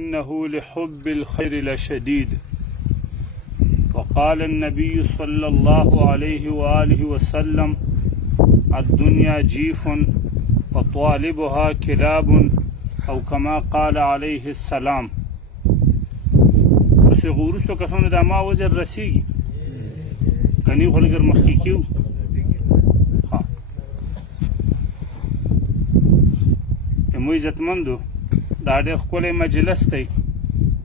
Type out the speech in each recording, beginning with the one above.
إنه لحب الخير لشديد. وقال النبي صلى الله عليه وآله وسلم الدنيا جيف وطالبها كلاب او كما قال عليه السلام. پس غورستو کسانو دا ما وزر رسیگی کنی خلگر مخی کیو امو عزتمندو دا ډېر ښکلی مجلس دی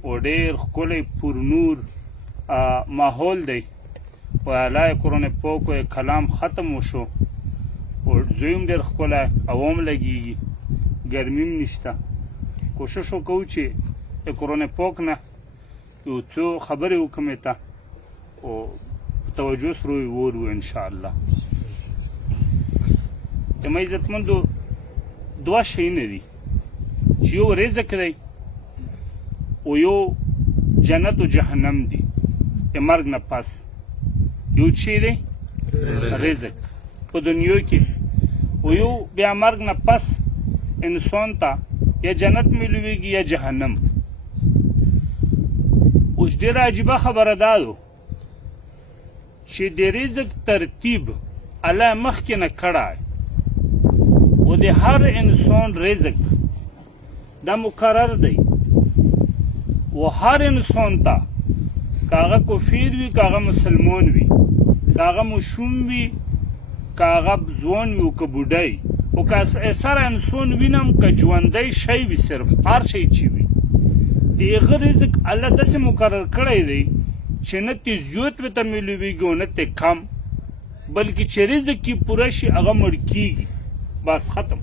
او ډېر ښکلی پرنور ماحول دی و اعلی قرآن پاک و کلام ختم وشو او زویم ډېر ښکلی هوا هم لګېږي ګرمي هم نشته. کوشش وکړو چې د قرآن پاک نه یو څو خبرې وکړم ته او په توجه سره یې وورو انشاءالله. زما عزتمندو دوه شیونه دي چې یو رزق دی او یو جنت و جهنم دی د مرګ نه پس. یو چی دی رزق په دنیا کې او یو بیا مرګ نه پس انسان ته یا جنت ملویږي یا جهنم. اوس ډېره عجیبه خبره دا ده چې د رزق ترتیب الله مخکې نه کړی او د هر انسان رزق دا مقرر دی و هر انسان ته که هغه کفیر وي که هغه مسلمان وي که هغه مشوم وي که هغه ځوان وي او که بوډی او که اکثره انسان وینم که ژوندی شی وي صرف هر شی چې وي د هغه رزق الله داسې مقرر کړی دی چې نه ترې زیات ورته میلویږي او نه ترې کم بلکې چې رزق یې پوره شي هغه مړ کېږي بس ختم.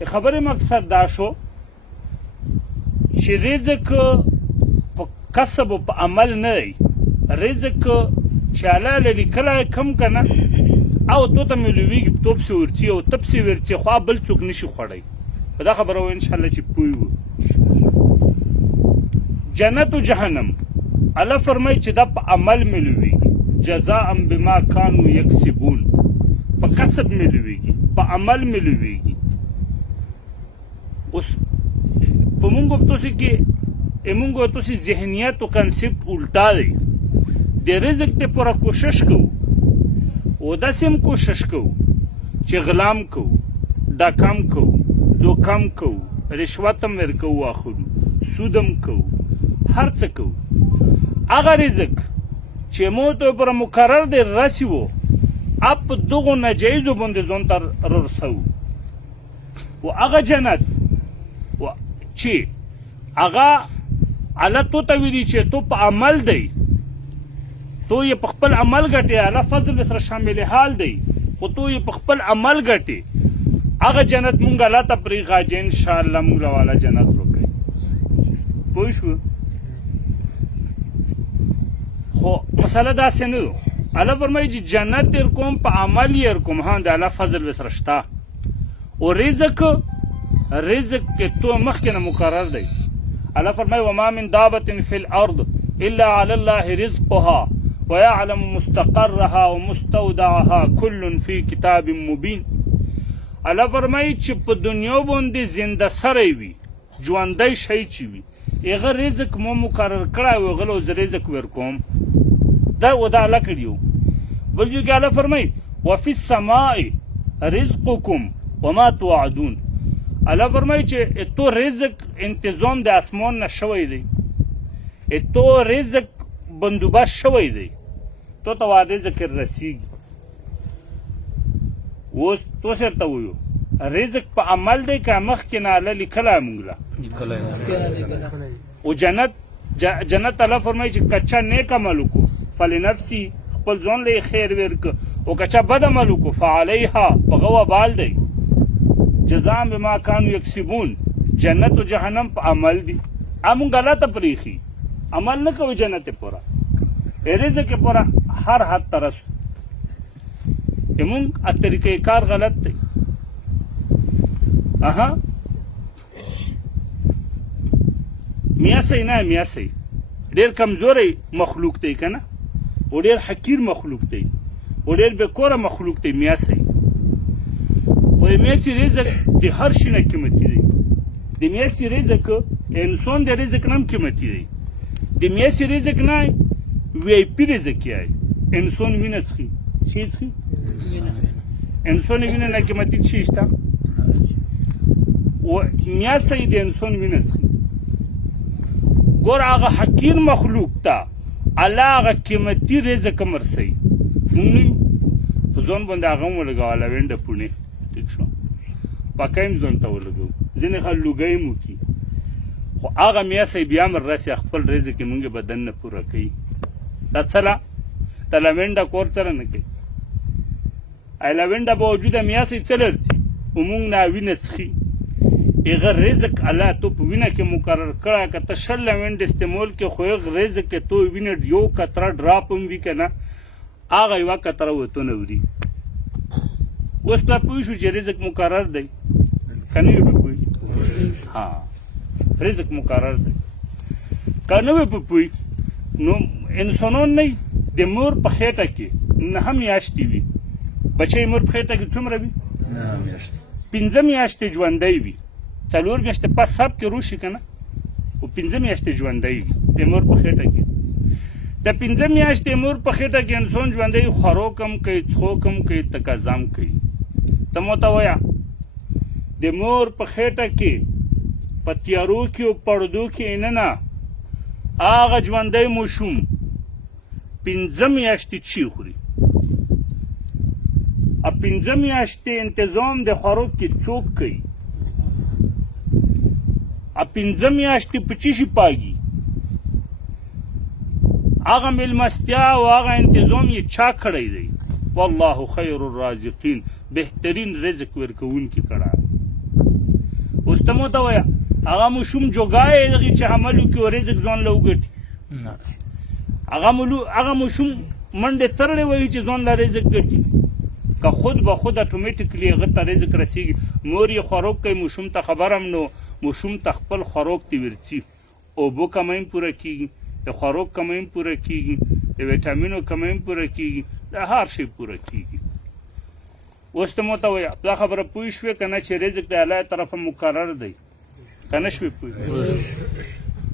د خبرې مقصد دا شو چې رزق په کسب او په عمل نه دی. رزق چې الله له لیکلی کم که نه او تو ته میلویږي تو پسې ورځي او ته پسې ورځي خوا بل څوک نشي خوړی. په دا خبره وایو انشاءالله چې پوه وو. جنت و جهنم الله فرمایي چې دا په عمل میلویږي جزاء بما کانوا یکسبون. په کسب میلویږي په عمل میلویږي. اوس په مونږ په تاسو کې مونږ تاسو ذهنیت او کنسپټ الټا دی. د رزق ته پوره کوشش کوو او داسې هم کوشش کوو چې غلام کوو ډاکام کوو دوکام کوو رشوت هم ورکوو اخلو سود هم کوو هر څه کوو. هغه رزق چې مو ته پوره مقرر دی رسي وو اب په دغو ناجایزو باندې ځان ته رسوو. و هغه جنت چې هغه الله تو ته ویلي چې تو په عمل دی تو یې په خپل عمل ګټې الله فضل سره شامل حال دی خو تو یې په خپل عمل ګټې. هغه جنت مونږ الله ته پرېږه چې انشاءالله مونږ له والا جنت وکړي. پوه شو؟ خو مسله داسې نه ده. الله فرمایي چې جنت در کوم په عمل یې در کوم. ها د الله فضل سره شته او رزق کې تو مخکې نه مقرر دی. الله فرمایي وما من دابة في الأرض إلا على الله رزقها ويعلم مستقرها ومستودعها كل في كتاب مبين. الله فرمایي چې په دنیا باندې زنده سری وي ژوندی شی چې وي هغه رزق مو مقرر کړی و هغه له زه رزق ورکوم. دا و دا الله کړي وو. بل ځای کې الله فرمایي وفي السماء رزقكم وما توعدون. الله فرمایي چې تو رزق انتظام د اسمان نه شوی دی تو رزق بندوبست شوی دی تو ته وعده ذکر رسیږي. اوس تو سرته ویو رزق په عمل دی که مخکې نه الله لیکلی موږ له او جنت الله فرمایي چې کچا نیک عمل وکړو فلنفسي خپل ځان له خیر ورکړه او کچا بد عمل وکړو فعلیها په هغه وبال دی. جزاء بما کانوا یکسبون. جنت و جهنم په عمل دي. مونږ الله ته پرېښي عمل نه کوو جنت پوره رزق پوره هر حد ته رسو. مونږ طریقې کار غلط دی. میاں صحیح نه میاں صحیح ډېر کمزوری مخلوق دی که نه او ډېر حقیر مخلوق دی او ډېر بېکوره مخلوق دی میاں صحیح. خو د میاشتې رزق د هر شي نه قیمتي دی. د میاشتې رزق انسان د رزق نم قیمتي دی د میاشتې رزق نه وی آی پي رزق یې انسان وینه څښي شي څښي انسان وینه نه قیمتي شي شته و میاشتې د انسان وینه څښي ګور هغه حقیر مخلوق ته الله هغه قیمتي رزق مرسي مونږ نه په ځان باندې هغه هم ولګوه لونډه پوڼې ټیک شو پاکه هم ځان ته ولګو ځینې خلک لوګی هم وکړي خو هغه میاشتې بیا هم راسي خپل رزق یې مونږ بدن نه پوره کوي دا څه لا دا لونډه کور سره نه کوي ای لونډه به وجوده میاشتې څه لرسي و مونږ نه وینه څښي هغه رزق الله تو په وینه کې مقرر کړی که ته شل لونډ استعمال کې خو هغه رزق کې تو وینه یو قطره ډراپ هم وي که نه هغه یوه قطره ورته نه وړي اوس به پوه شو چې رزق مقرر دی که نه وي به پوه ها رزق مقرر دی که نه وي به پوه نو انسانان نه د مور په خېټه کې نهه میاشتې وي بچی مور په خېټه کې څومره وي 5 میاشتې ژوندی وي 4 میاشتې پس سب کې روشي که نه او 5 میاشتې ژوندی وي د مور په خېټه کې د 5 میاشتې مور په خېټه کې انسان ژوندی خوراک هم کوي څښاک هم کوي تقاضا هم کوي ته مو ته وایه د مور په خېټه کې په تیارو کې او پردو کې نه هغه ژوندی ماشوم 5 میاشتې چی خوري ا 5 میاشتې انتظام د خوراک کې څوک کوي ا 5 میاشتې په چی شي پاږي هغه میلمستیا او هغه انتظام یې چا کړی دی والله خیر الرازقین بهترین رزق ورکوونکي کړی اوس ته مو ته وایه هغه ماشوم جوګای دغې چې عمل وکړي او رزق ځان له وګټي هغه ماشوم منډې ترړې وایي چې ځان له رزق ګټي که خود به خود اتومیټیکلی هغه ته رزق رسیږي مور یې خوراک کوي ماشوم ته خبر هم نو ماشوم ته خپل خوراک ته ورځي اوبو کمه هم پوره کېږي د خوراک کمه هم پوره کېږي د ویټامینو کمه هم پوره کېږي د هر شی پوره کېږي اوس ته مو ته وایه دا خبره پوه شوې که نه چې رزق د الله طرفه مقرر دی که نه شوې پوه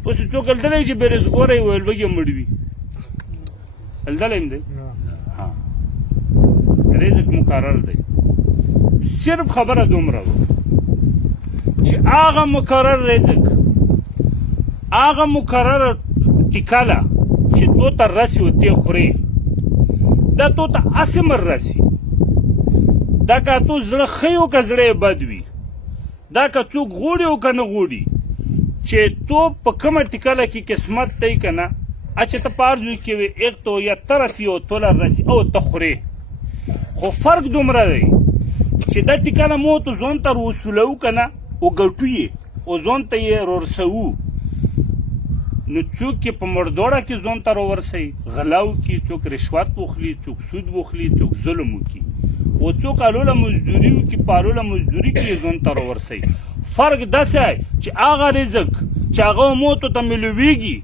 اوس څوک هلدلی چې بې رزقوره یې ویل وږی مړ وي هلدلی هم دی رزق مقرر دی صرف خبره دومره وه چې هغه مقرر رزق هغه مقرره ټیکاله چې تو ته رسي او تی خورې دا تو ته هسې مر رسي دا که تو زړه ښه یو که زړه یې بد وي دا که څوک غوړي او که نه غوړي چې تو په کومه ټیکاله کې قسمت دی که نه چې ته په ارزو کې وي ایک تو یا ته رسي او تو له رسي او ته خورې خو فرق دومره دی چې دا ټیکاله مو ته ځان ته روسولو که نه وګټو یې او ځان ته یې رورسوو نو څوک یې په مردوړه کې ځان ته راورسوي غلا وکړي څوک رشوت وخلي څوک سود وخلي څوک ظلم وکړي او څوک الوله مزدوري وکړي په الوله مزدوري کې یې ځان ته راورسوي فرق داسې دی چې هغه رزق چې هغه موتو ته ملویږي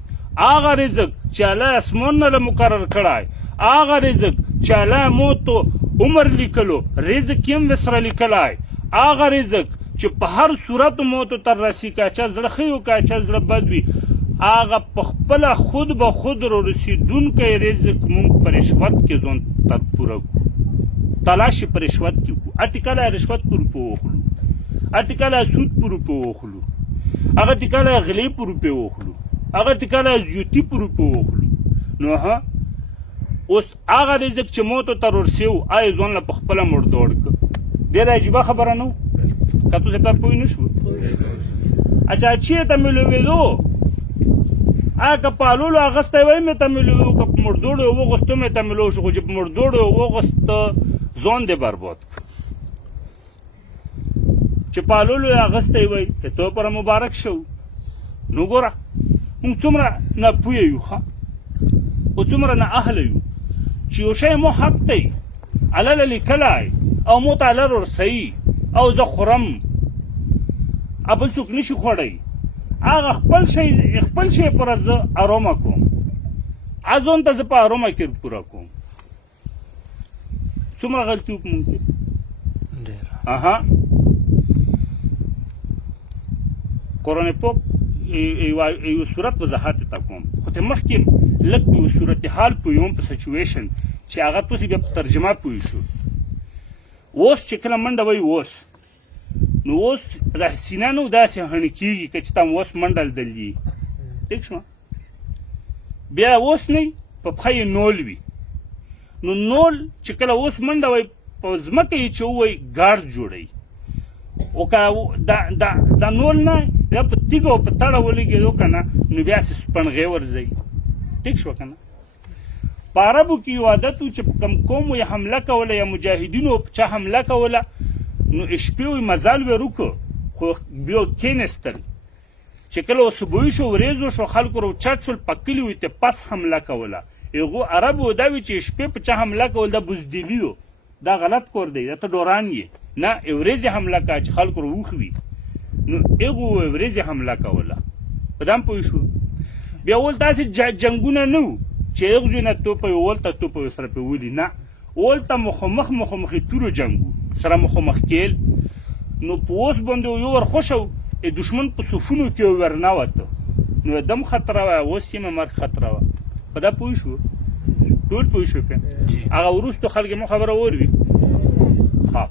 هغه رزق چې الله اسمان نه مقرر کړی هغه رزق چې الله موتو عمر لیکلو رزق یې هم وسره لیکلی هغه رزق چې په هر صورت موتو ته رسي که چا زړه ښه وي که چا زړه بد وي هغه په خپله خود به خود را رسېدونکی رزق مونږ په رشوت کې ځان ته پوره کړو تلاش یې په رشوت کې کړو اټکله یې رشوت په روپو وخلو اټکله یې سود په روپو وخلو هغه ټکله یې غلې په روپې وخلو هغه ټکله یې زیوتي په روپو وخلو نو اوس هغه رزق چې موتو ته رسېو آیا ځان له په خپله مردوړ کړه ډېره عجیبه خبره نه و که تاسې په پوه نه شوه اچھا چېرته مې لوېدو هغه که په الولو اغستی وی مې ته مې که په مردوړو یې وغوسته مې ته مې لو شو خو چې په مردوړو یې وغوسته ځان دې برباد کړه چې په الولو یې اغستی وی د تو پره مبارک شو نو ګوره موږ څومره ناپویه یو ښه او څومره نااهله یو چې یو شی مو حق دی الله له لیکلی او مو ته الله رسوي او زه خورم بل څوک نشي خوړی هغه خپل شی پره زه ارامه کوم ځان ته زه په ارامه کې پوره کوم څومره غلطي وکړو موږ قرآن پاک یو صورت وضاحت ته کوم خو ته مخکې لږ په یو صورتحال پوهوم په سچویشن چې هغه تاسې بیا په ترجمه پوه شو. اوس چې کله منډه وایي اوس نو اوس د سینه نو داسې هڼ کېږي که چې تم اوس منډه لیدلي ټیک شوه. بیا اوس نه په پښه یې نول وي نو نول چې کله اوس منډه وایي په ځمکه یې چې ووایي ګارد جوړوي او که دا نول نه یا په تیږه او په تړه ولګېدو که نه نو بیا سې سپڼغې ورځوي ټیک شوه که نه. په عربو کې یو عادت و چې په کوم قوم یې حمله کوله یا مجاهدینو په چا حمله کوله نو شپې وی مزال ویې وکړو خو بیا کېناستل چې کله صبحوي شو ورېځو شو خلکو راوچت شول په کلي وی ته پس حمله کوله. هغو عربو دا وي چې شپې په چا حمله کول دا بزدلي و دا غلط کور دی دا ته ډوران یې نه ورېځې حمله کوه چې خلکو راوښ وي نو هغو ورېځې حمله کوله په دا هم پوه شو. بیا ول داسې جنګونه نه وو چې هغو ځای نه توپه وي اول ته توپه سره پرې ولي نه اول ته مخامخ تورو جنګ و سره مخامخ کېل نو په اوس باندې یو ور خوښه و دشمن په صفونو کې ورنوته نو دم خطره وه اوس یې مرګ خطره وه په دا پوه شو ټول پوه شو که هغه وروستو خلک مو خبره وروي. ها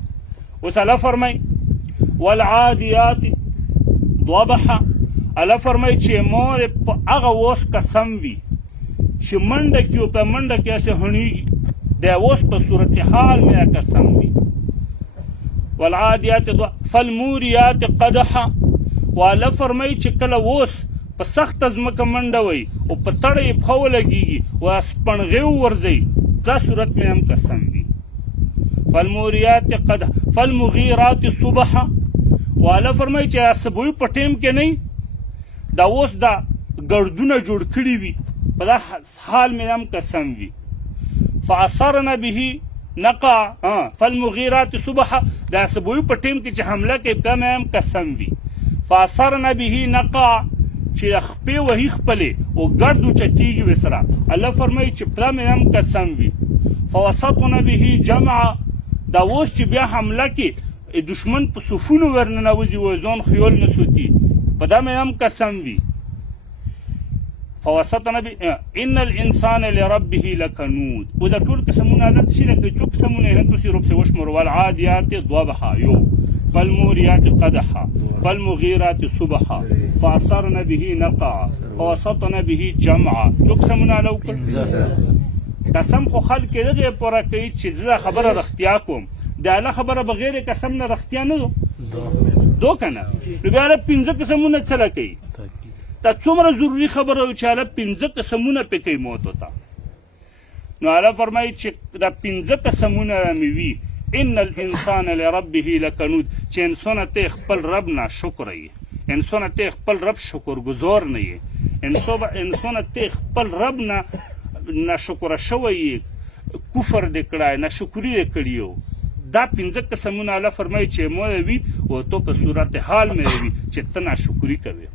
اوس الله فرمایي والعادیات ضبحا الله فرمایي چې مور په هغه اوس قسم وي چې منډه کې او په منډه کې هسې هڼېږي دا اوس په صورتحال مې قسم وي. والعادیات فالموریات قدحا والله فرمایي چې کله اوس په سخته ځمکه منډه وي او په تړه یې پښه ولګېږي او سپڼغې وورځوي دا صورت مې هم قسم وي. فالموریات قدحا فالمغیرات صبحا والله فرمایي چې صبحوي په ټیم کې نه دا اوس دا ګردونه جوړ کړي وي په دا حال مې هم قسم وي. فاثرن به نقع فالمغیرات صبحا دا صبحوي په ټیم کې چې حمله کوي دا مې هم قسم وي. فاثرن به نقع چې خپې وهي خپلې او ګرد اوچتېږي ورسره الله فرمایي چې پله مې هم قسم وي. فوسطن به جمعا دا اوس چې بیا حمله کې دشمن په صفونو ورننوځي و ځان خیال نه سوتي په دا مې هم قسم وي. فوسطن به ان الانسان لربه لکنود و دا ټول قسمونه حالت شي لکه څو قسمونه یې هم تاسې روپسې وشمرو. والعادیات ضبحا یو فالموریات قدحا فالمغیرات صبحا فاثرن به نقعا فوسطن به جمعا څو قسمونه حاله وکړل. قسم خو خلک یې دغې پوره کوي چې زه خبره رښتیا کوم د الله خبره بغیر قسم نه رښتیا نه دو که نه نو بیا هله پنځه قسمونه څه کوي دا څومره ضروري خبره وي چې هله پنځه قسمونه پې کوي موتو ته. نو الله فرمایي چې دا پنځه قسمونه مې وي ان الانسان لربه لکنود چې انسان ته خپل رب نه شکر یې انسان ته خپل رب شکرګزار نه یې انسان ته خپل رب نه ناشکره شوی یې کفر دې کړی ناشکري دې کړي یو دا پنځه قسمونه الله فرمایي چې موږ وي او تو په صورت حال مې وي چې ته ناشکري کوې.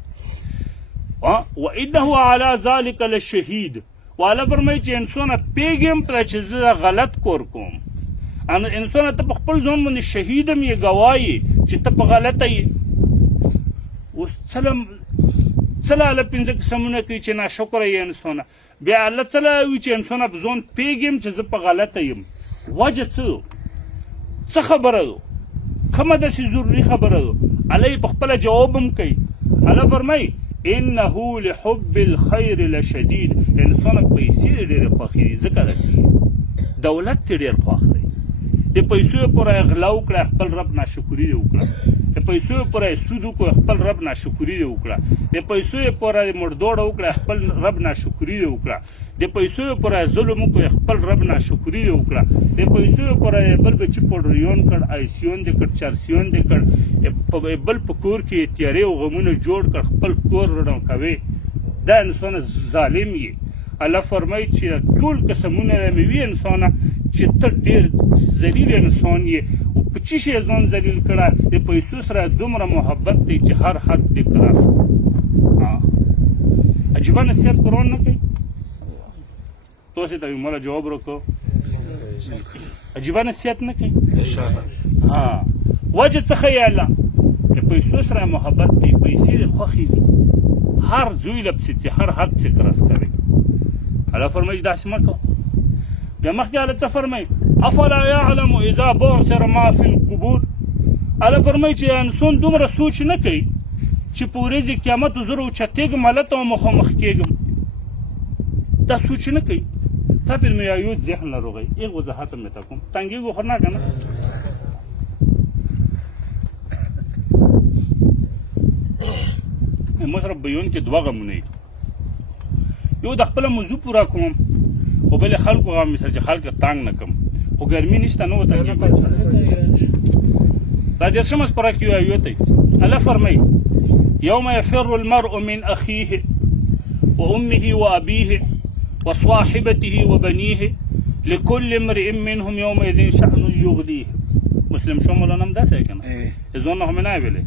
وانه على ذلك لشهید والله فرمایي چې انسان پیږم پرې چې زه غلط کور کوم انسان ته په خپل ځان باندې شهید هم یې ګواه یې چې ته په غلطه یې. اوس څه الله پنځه قسمونه کوي چې ناشکره یې انسانه بیا الله څه وي چې انسانه په ځان پیږم چې زه په غلطه یم وجه څه خبره ده کومه داسې ضروري خبره ده الله یې په خپله جواب هم کوي. الله فرمایي انه لحب الخیر لشدید انسان پیسې ډېرې خوښې دي ځکه داسې دولت ته ډېر خوښ دی د پیسو یې پوره غلا وکړه خپل رب ناشکري دې وکړه د پیسو یې پوره سود وکړه خپل رب ناشکري دې وکړه د پیسو یې پوره مړدوړه وکړه خپل رب ناشکري دې وکړه د پیسو یې پوره ظلم وکړه خپل رب ناشکري دې وکړه د پیسو یې پوره بل بچي پوډریون کړ آیسیون دې کړ چارسیون دې کړ بل په کور کې تیارې او غمونه جوړ کړ خپل کور رڼا کوي دا انسان ظالم یې. الله فرمایي چې ټول قسمونه مې وي انسانه چې ته ډېر ذلیل انسان یې او په څه شي ځان ذلیل کړه د پیسو سره دومره محبت دی چې هر حد دې کراس. عجیبه نصیحت قرآن نه کوي تاسې ته مولا جواب راکړو عجیبه نصیحت نه کوي وجه څه ښیي الله د پیسو سره محبت دی پیسې دې خوښې دي هر زوی لپسې چې هر حد چې کرس کوي. الله فرمایي داسې مه کوه. بیا مخکې الله څه فرمایي افلا یعلم اذا بعثر ما فی القبور. الله فرمایي چې انسان دومره سوچ نه کوي چې په ورځې قیامت زه راوچتېږم هلته و مخامخ کېږم. دا سوچ نه کوي. تا پیر مې یو ذهن ناروغی یک وضاحت هم مې ته کوم تنګېږو خو نه که نه. ما سره بیان کې دوه غمونه دي. یو د خپله موضوع پوره کوم خو بل خلکو غم مثال چې خلک تنګ نه کړم خو ګرمي نشته نه و تنګېږو. دا دېرشمه سپاره کې یو ایت دی. الله فرمایي یوم یفر المرء من اخیه وامه وابیه وصاحبته وبنيه لكل امرئ منهم يومئذ شأن يغنيه. مسلم شو مولانا هم داسې که نه ځوان نه خو مې نه ویلی.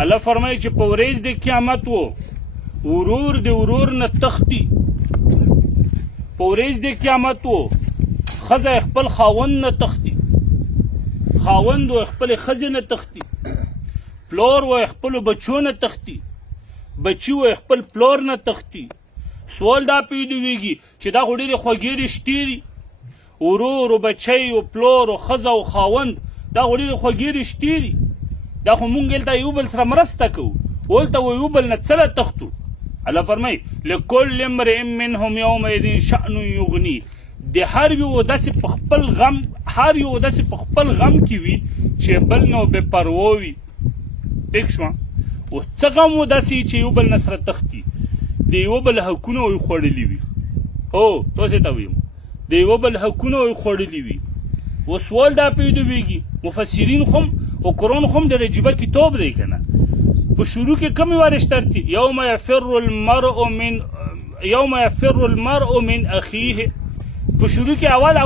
الله فرمایي چې په ورځ د قیامت و ورور د ورور نه تښتي. په ورځ د قیامت و ښځه خپل خاوند نه تښتي. خاوند و خپلې ښځې نه تښتي. پلور و خپلو بچو نه تښتي. بچي و خپل پلور نه تښتي. سوال دا پیدویږي چې دا خو ډېرې خوږې رشتې دي. ورور و بچی و پلور و ښځه و خاوند دا خو ډېرې خوږې رشتې دي. دا خو مونږ هلته یو بل سره مرسته کوو. هلته و یو بل نه څه له تښتو. الله فرمایي لکل امرئ منهم یومئذ شأن یغني. د هر یو داسې په خپل غم هر یو داسې په خپل غم کې وي چې بل نو بې پروا وي. ټیک شوه. اوس څه غم و داسې چې یو بل نه سره تښتي. د یو بل حقونه یې خوړلي وي. هو تاسې ته ویم د یو بل حقونه یې خوړلي وي. اوس سوال دا پیدویږي مفسرین خو او قرآن خو د رجیبه کتاب دی که نه. په شروع کې کومې وارش ترتي یوم یفر المرء من اخیه. په شروع کې اول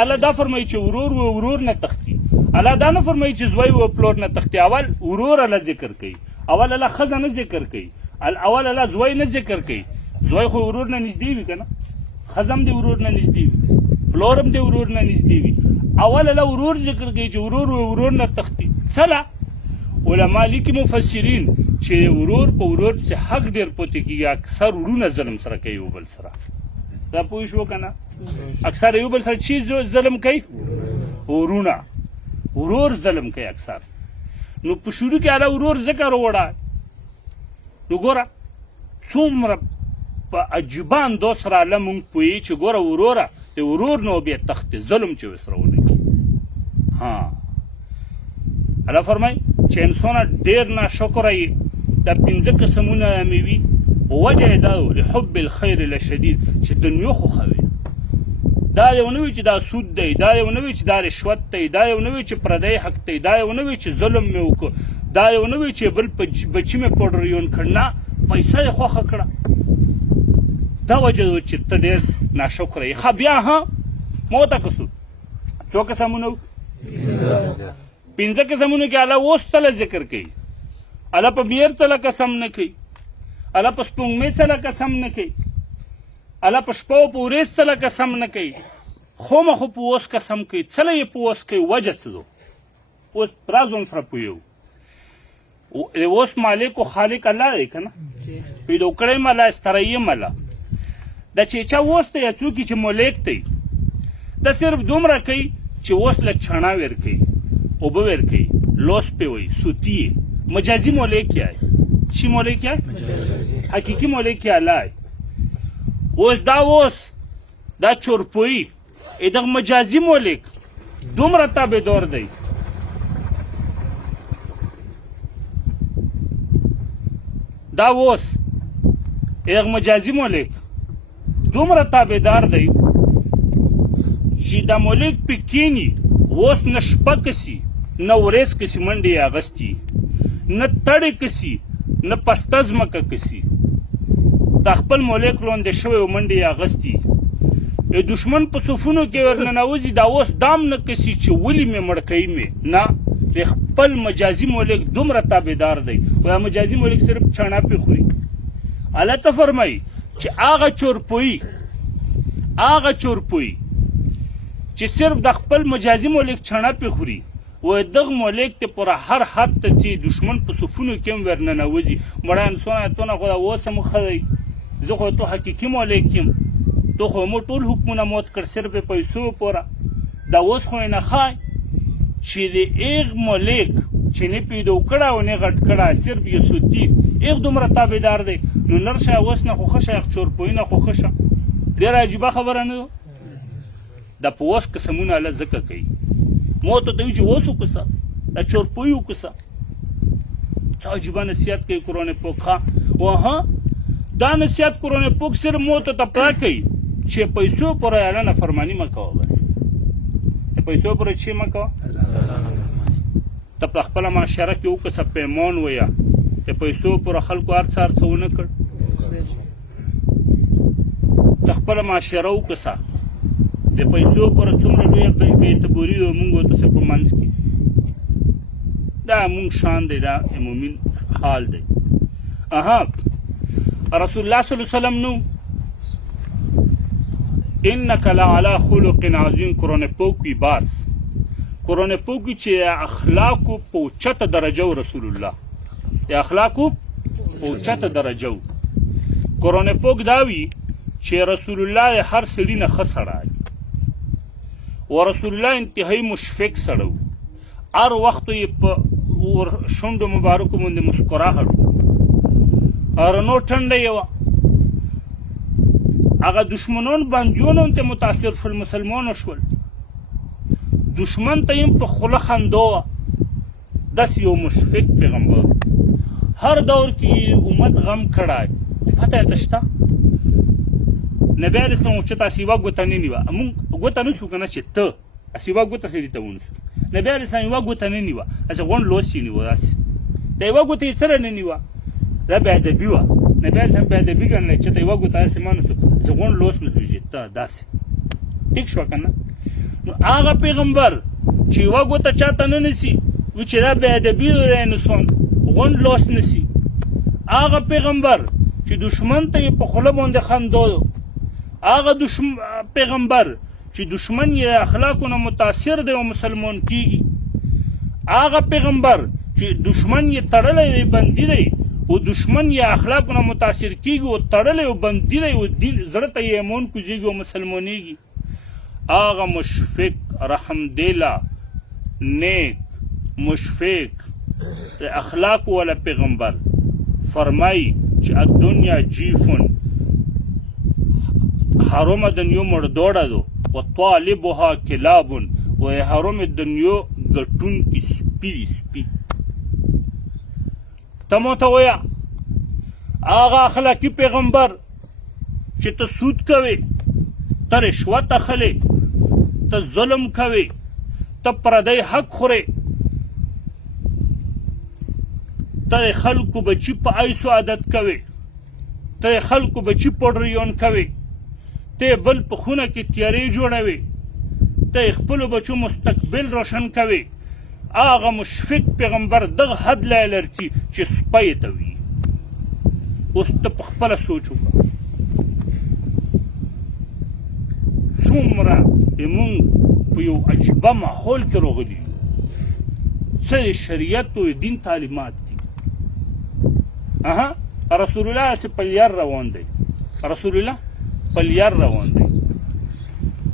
الله دا فرمایي چې ورور و ورور نه تښتي. الله دا نه فرمایي چې زوی و پلور نه تښتي. اول ورور الله ذکر کوي. اول الله ښځه نه ذکر کوي. اول الله زوی نه ذکر کوي. زوی خو ورور نه نږدې وي که نه. ښځه هم د ورور نه نږدې وي. پلور هم د ورور نه نږدې وي. اول الله ورور ذکر کوي چې ورور و ورور نه تښتي. څله علما لیکي مفسرین چې ورور په ورور پسې حق ډېر پوتې کېږي. اکثر ورونه ظلم سره کوي یو بل سره. دا پوه شو که نه. اکثر یو بل سره چی ظلم کوي ورونه. ورور ظلم کوي اکثر. نو په شروع کې الله ورور ذکر وړه. نو ګوره څومره په عجیبه انداز سره الله مونږ پوهوي چې ګوره وروره د ورور نه بیا تښتې ظلم چې ورسره ونه کړي. الله فرمایي چې انسانه ډېر ناشکره یې. دا 5 قسمونه مې وي. وجه یې دا و لحب الخیر لشدید چې دنیا خوښوي. دا یو نه وي چې دا سود دی. دا یو نه وي چې دا رشوت دی. دا یو نه وي چې پردی حق دی. دا یو نه وي چې ظلم مې وکړو. دا یو نه وي چې بل بچي مې پوډریون کړ. نه پیسه یې خوښه کړه. دا وجه و چې ته ډېر ناشکره یې. ښه بیا ما وتکسو څو قسمونه و 5 قسمونو کې الله اوس تله ذکر کوي. الله په میر تله قسم نه کوي. الله په سپوږمۍ تله قسم نه کوي. الله په شپه او په ورځ تله قسم نه کوي. خامخا په اوس قسم کوي. څله یې په اوس کوي وجه څه ده. اوس راځون سره پوهیو. اوس مالک و خالق الله دی که نه. پیدا کړی م الله استریم الله. دا چې چا اوس ته یا څوک چې مالک دی دا صرف دومره کوي چې اوس لږ چڼا ورکوي اوبه ورکوي لوس پې وایي سوتی یې. مجازي مالک یې ہے. چی مالک یې ہے؟ حقیقي مالک یې الله ہے. اوس دا چورپویي دغه مجازي مالک دومره تابعدار دی. دا اوس دغه مجازي مالک دومره تابعدار دی چې دا مالک پې کیني اوس نه شپه کسي نه ورځ کسي منډې یې اغستي نه تړې کسي نه پسته ځمکه کسي. دا خپل مالک لاندې شوی و منډې یې اغستي. دشمن په صفونو کې ورننوځي. دا اوس دام نه کسي چې ولې مې مړ کوي مې نه. د خپل مجازي مالک دومره تابعدار دی. و دا مجازي مالک صرف چڼا پې خوري. الله څه فرمایي چې هغه چورپویي چې صرف د خپل مجازي مالک چڼا پې خوري وایي دغه ملیک ته پوره هر حد ته چې دشمن په صفونو کې هم ورننوځي مړیان سونه تونه خو دا اوس هم ښه دی زه خو تو حقیقي ملیک یم تو خو مو ټول حکمونه موت کړ صرف پیسو پوره دا اوس خو یې نه ښایي چې د ایغ ملیک چې نه پیدا کړه او نه غټ کړه صرف یو سوتي ایغ دومره تابعدار دی نو نرشه اوس نه خو ښه شه یخ چورپویي نه خو ښه شه ډېره عجیبه خبره نه ده دا په اوس قسمونه الله ځکه کوي مو ته وایي چې اوس وکړه دا چورپویي وکړه څه عجیبه نصیحت کوي قرآن پاک ها دا نصیحت قرآن پاک صرف مو ته پوره کوي چې پیسو پوره الله نافرماني مه کوه بس د پیسو پوره چې مه کوه ته په خپله معاشره کې وکړه پیمان ویه د پیسو پوره خلکو هر څه ونه کړ ته خپله معاشره وکړه د پیسو پوره څومره لویه بېاعتباري وه مونږ ورته څه په منځ کې دا مونږ شان دی دا عمومي حال دی رسول الله صلی الله علیه وسلم نو انک لعلی خلق عظیم قرآن پاک وی باس قرآن پاک چې اخلاقو په اوچته درجه و رسول الله د اخلاقو په اوچته درجه و قرآن پاک دا وی چې رسول الله د هر سړي نه ښه سړی و رسول الله انتهایی مشفق سړی و هر وخت یې په شونډو مبارکو باندې مسکراهټ و رنو ټنډه یې وه هغه دشمنان بندیان هم ته متاثر شول مسلمانو شول دشمن ته هم په خوله خندا وه داسې یو مشفق پیغمبر هر دور کې امت غم کړی پته یې ته شته نبی علیه السلام چې تاسې یوه ګوته نه نیوه مونږ ګوته نه شو که نه چې ته اسې یوه ګوته سړي ته ونیسو نبی علیه السلام یوه ګوته نه نیوه اسې غونډ لوس یې نیوه داسې د یوه ګوته یې سره نه نیوه دا بېادبي وه نبی علیه السلام بېادبي ګڼلی چې ته یوه ګوته داسې ما نسو زه غونډ لوس نه سوځي ته داسې ټیک شوه که نه نو هغه پیغمبر چې یوه ګوته چاته نه نیسي وي چې دا بېادبي دی نسوان غونډ لوس نیسي هغه پیغمبر چې دشمن ته یې په خوله باندې خندا هغه پیغمبر چې دشمن یې اخلاقو نه متاثر دی او مسلمان کیږي هغه پیغمبر چې دشمن یې تړلی دی بندي دی او دشمن یې اخلاقو نه متاثر کیږي او تړلی او بندي دی او زړه ته یې ایمان کوزیږي او مسلمانېږي هغه مشفق رحمدله نیک مشفق د اخلاقو والا پیغمبر فرمایي چې الدنیا جیفون حرم دنیا مردوړه دو و طالبها کلابون و حرم دنیا ګټون کی سپي تمو ته ویا هغه اخلاقي پیغمبر چې ته سود کوي ته رشوت اخلې ته ظلم کوي ته پردی حق خورې ته خلکو بچي په ایسو عادت کوي ته خلکو بچي پوډریون کوي ته بل په خونه کې تیارې جوړوي ته خپلو بچو مستقبل روشن کوي هغه مشفق پیغمبر دغه حد لا لرتي چې سپی ته وي اوس ته په خپله سوچ وکړه څومره موږ په یو عجیبه ماحول کې راغلي یو څه د شریعت او دین تعلیمات دي رسول الله سه پلیار روان دی رسول الله پلیار روان دی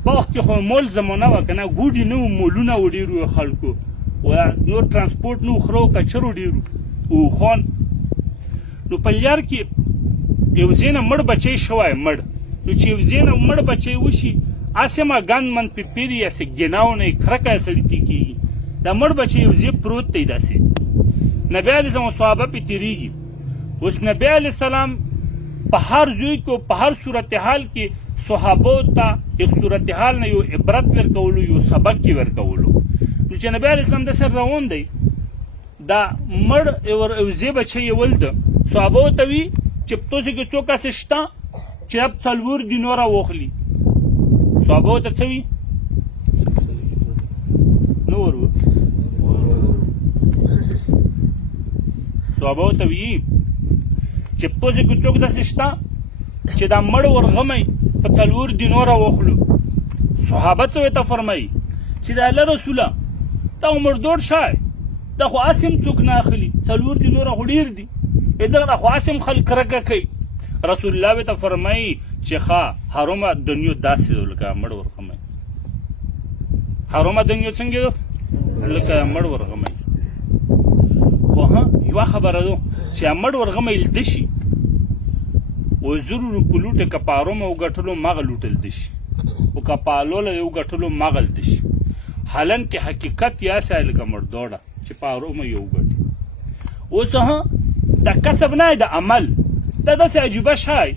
په وخت کې خو مول زمانه وه که نه ګوډي نه وو مولونه و ډېرو خلکو نور ترانسپورټ نه و خره و کچرو ډېرو اوښان نو پلیار کې یو ځای نه مړ بچی شوی مړ نو چې یو ځای نه مړ بچی وشي هسې ما ګند من پې پیري هسې ګناو نه یې کرکه یې سړي پې کېږي دا مړ بچی یو ځای پروت دی داسې نبی علیه السلام صحابه پې تېرېږي اوس نبی علیه السلام په هر ځای کې په هر صورتحال کې صحابو ته یو صورتحال نه یو عبرت ورکولو یو سبق یې ورکولو نو چې نبی علیه السلام داسې روان دی دا مړ یو ځای بچی یې ولده صحابو ته وي چې په تاسو کې څوک هسې شته چې دا 4 دیناره واخلي صحابو ته څه وي نه ور صحابو ته وي چې په تاسو کې څوک داسې شته چې دا مړ ورغمی په 4 دیناره واخلو صحابه څه ورته فرمایي چې د الله رسوله دا مردور شای دا خو اسیم څوک نه اخلي 4 دي نور خو ډیر دي دغه خو اسیم خلک کرکه کوي رسول الله ته فرمایي چې ښه حرمه دنیا داسې لکه مړ ورغمئ حرمه دنیا څنګه لکه مړ ورغمئ خو ها یوه خبره ده چې مړ ورغمئ لیده شي و زرو په لوټه که په حرمه وګټلو مغه لوټل ده شي او که په حلوله یې وګټلو مغه لیده شي حالن کې حقیقت یا سه لکه مردوړه چې په حرمه یې وګټي اوس ها دا کسب نه د عمل دا داسې عجیبه شی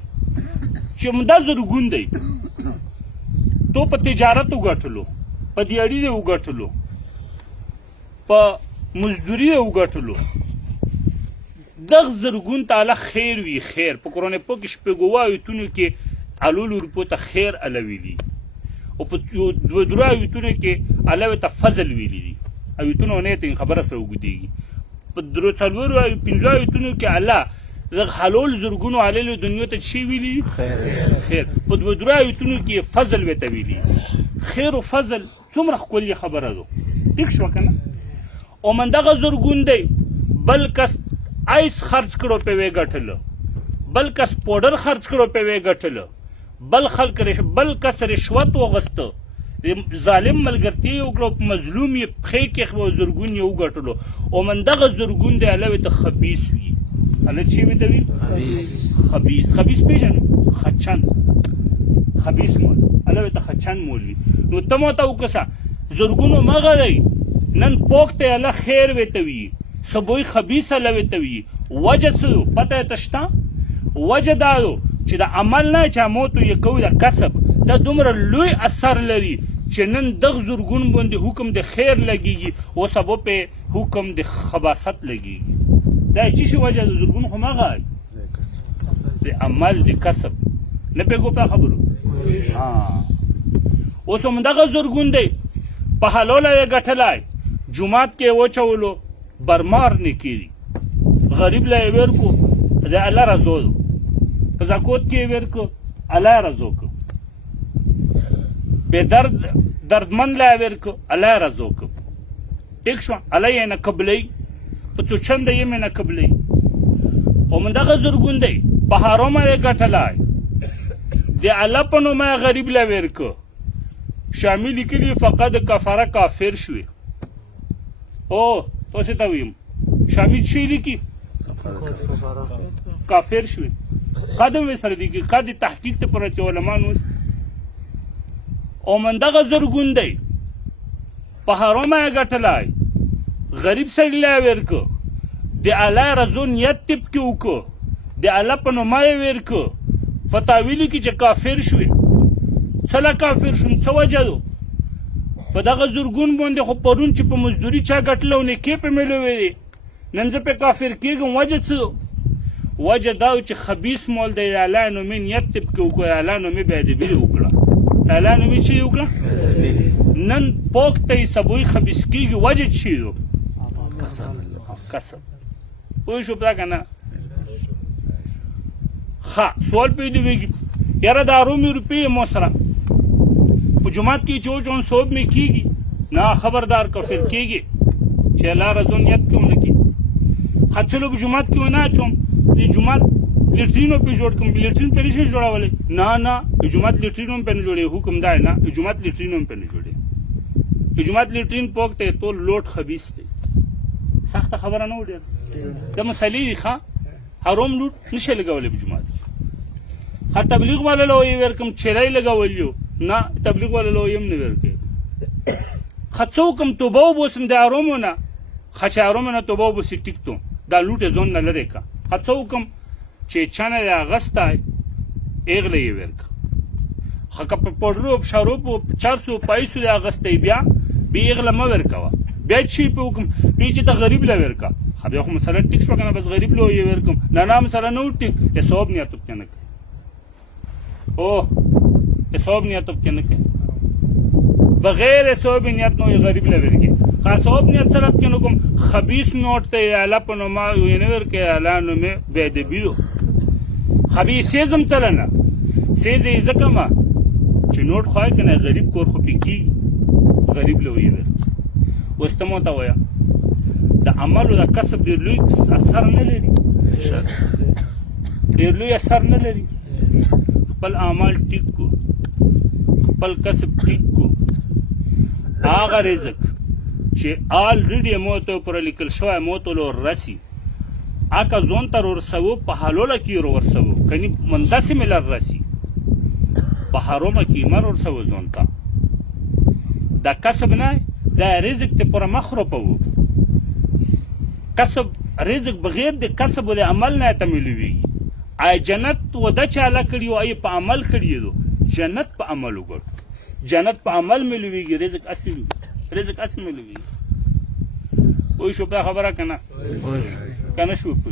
چې دا زرګون دی تو په تجارت وګټلو په دیاړي دی وګټلو په مزدوري دی وګټلو دغه زرګون تعالی خیر وي خیر په قرآن پاک کې شپږ آیتونو کې الولو روپو ته خیر الله ویلي او په دوه آیتونو کې الله ته فضل ویلي دي آیتونو نه ته خبره سره وګديږي په درو څلورو پنځه آیتونو کې الله دغه حلول زرګونو علیلو دنیا ته شي ویلي خیر په دوه آیتونو کې فضل وته ویلي خیر او فضل څومره ښکلې خبره ده ټیک شو کنه او من دغه زرګون دی بل کس آیس خرج کړو په وی ګټلو بل کس پاوډر خرج کړو په وی ګټلو بل کس رشوت وغسته ظالم ملګرتي وکړو مظلوم یې پخې کې خو زرګون یې وګټلو او من دغه زرګون دی الله ته خبيث وي الله چې وي ته وي خبيث پیژنو خچن خبيث مول الله ته خچن مول وي نو تمو ته وکسا زرګونو مغه دی نن پوکته الله خیر وته وي سبوی خبيث الله وته وي وجه څه پته تشتا وجه دارو چې د عمل نه چا موتو یې کوي د کسب دا دومره لوی اثر لري چې نن دغه زرګون باندې حکم د خیر لګیږي او سبب په حکم د خباثت لګیږي دا چې شي وجه د زرګون خو مغه د عمل د کسب نه پیګو په خبرو اوس هم دغه زرګون دی په حلاله یې ګټلای جمعات کې وچولو برمار نه کیږي غریب لا یې ورکو د الله رضا په زکات کې ورکو الله رضا کو به دردمن لا ورکو الله رضا کو ټیک شو الله یې نه قبلې په څو چنده یې نه قبلې او من دغه زرګون دی په حرامه یې ګټلای د الله په نوم غریب لا ورکو شامل کلی فقط کفاره کافر شوی او تاسو ته ویم شامل شي لیکي کافر شوی قدم سره دي قد تحقیق ته پرته علماء نو او من دغه زرګون دی په حرامه ګټلای غریب سره لا ورکو د الله رضا نیت تپ کې وکړو د الله په نوم یې ورکو فتاویلی کې چې کافر شوی سلا کافر شوم څه وجه ده په دغه زرګون باندې خو پرون چې په مزدوري چا ګټلو نه کې په ملوي دي نن زه په کافر کېږم وجه څه وجه دا چې خبيث مول دی اعلان نو من یتب کې وکړه اعلان نو می به دې بل وکړه اعلان نو می چې وکړه نن پوک ته سبوي خبيث کېږي وجه چی ده کسب وای شو پتا کنه ها سوال پیدا ویږي یاره دا رومي روپی مو سره په جمعات کې چون صوب می کیږي نه خبردار کافر کیږي چې الله رضا نیت کوم کی خچلو په جمعات کې نه چوم د جمعات لټرینو په جوړ کوم لټرین په نشي جوړولې نه جمعات لټرینو په نه جوړي حکم دی نه جمعات لټرینو په نه جوړي جمعات لټرین پوکته ټول لوټ خبيث دی سخت خبره نه وډه د مسلې ښه حرام لوټ نشي لګولې په جمعات تبلیغ والا لو یې ورکم چیرې لګولیو نه تبلیغ والا لو یم نه ورکې خڅو کوم توبه وبسم د ارومونه خچارومونه توبه وبس ټیکټو دا لوټه زون نه لری کا خڅو کوم چې چانه اغستای اغله یې ورک خکه په پډرو شروع په 400 پیسو د اغستای بیا اغله ما ورکوا بیا چې په حکم بیا چې د غریب لا ورکا خو خو مثلا ټیک شو کنه بس غریب لو یې ورکم نه مثلا نو ټیک حساب نه اتو کنه او حساب نیت کې نه کوي بغیر حساب نیت نو غریب لوري حساب نیت سره کې نو کوم خبيث نوٹ ته اعلی په نو ما یې ورکه اعلان مې به دې بیو خبيثیزم چلنه سیزه زکما چې نوٹ خوای کنه غریب کور خو پکی غریب لوري ور اوس ته مو ته وایه د عملو د کسب ډېر لوی اثر نه لري ډېر لوی اثر نه لري خپل اعمال ټیک کو خپل کسب ټیک کو هغه رزق چې آلریډي مو ته پر لیکل شوی مو ته وررسي هغه ځون ته ورسوو په حلوله کې ورسوو کني منداسې مې لررسي په حرومه کې مر ورسوو ځون ته دا کسب نه دا رزق ته پر مخ روپوو کسب رزق بغیر د کسب او د عمل نه ته ملويږي آی جنت وده چاله کړي او ای په عمل کړي دو جنت په عمل وګړو جنت په عمل ملويږي رزق اصلي ملويږي وای شو په خبره کنه شو په